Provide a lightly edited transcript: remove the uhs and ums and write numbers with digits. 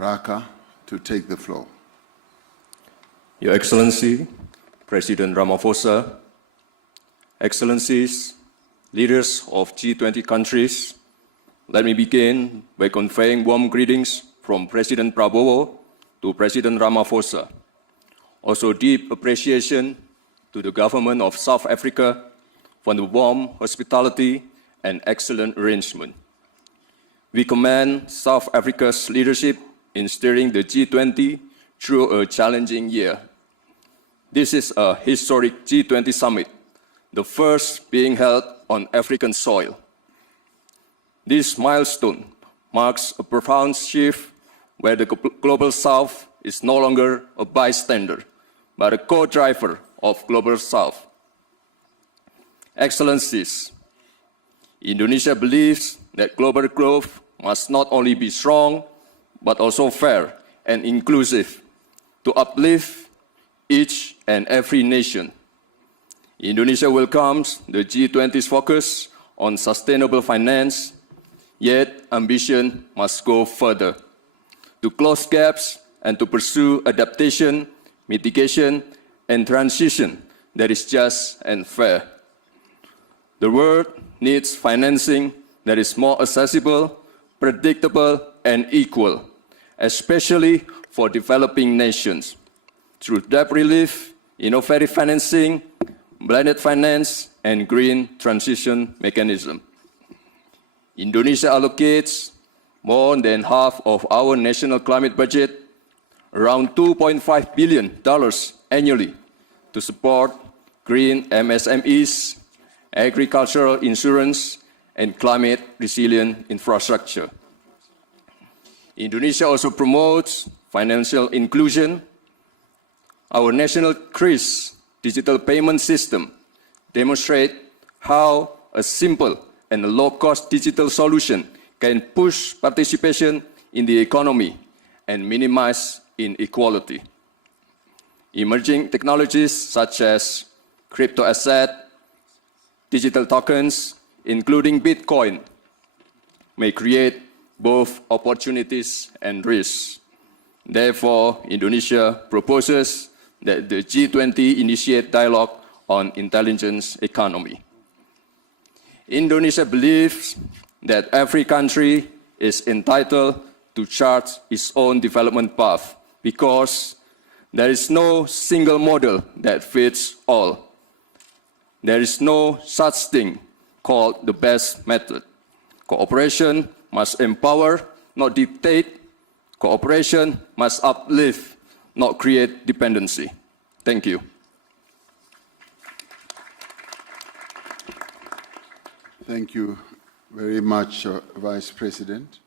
Raka to take the floor. Your Excellency, President Ramaphosa, Excellencies, leaders of G20 countries, let me begin by conveying warm greetings from President Prabowo to President Ramaphosa. Also deep appreciation to the government of South Africa for the warm hospitality and excellent arrangement. We commend South Africa's leadership in steering the G20 through a challenging year. This is a historic G20 summit, the first being held on African soil. This milestone marks a profound shift where the Global South is no longer a bystander, but a co-driver of Global South. Excellencies, Indonesia believes that global growth must not only be strong, but also fair and inclusive to uplift each and every nation. Indonesia welcomes the G20's focus on sustainable finance, yet ambition must go further to close gaps and to pursue adaptation, mitigation, and transition that is just and fair. The world needs financing that is more accessible, predictable, and equal, especially for developing nations, through debt relief, innovative financing, blended finance, and green transition mechanism. Indonesia allocates more than half of our national climate budget, around $2.5 billion annually, to support green MSMEs, agricultural insurance, and climate-resilient infrastructure. Indonesia also promotes financial inclusion. Our national CRIS digital payment system demonstrates how a simple and a low-cost digital solution can push participation in the economy and minimize inequality. Emerging technologies such as crypto asset, digital tokens, including Bitcoin, may create both opportunities and risks. Therefore, Indonesia proposes that the G20 initiate dialogue on intelligence economy. Indonesia believes that every country is entitled to chart its own development path because there is no single model that fits all. There is no such thing called the best method. Cooperation must empower, not dictate. Cooperation must uplift, not create dependency. Thank you. Thank you very much, Vice President.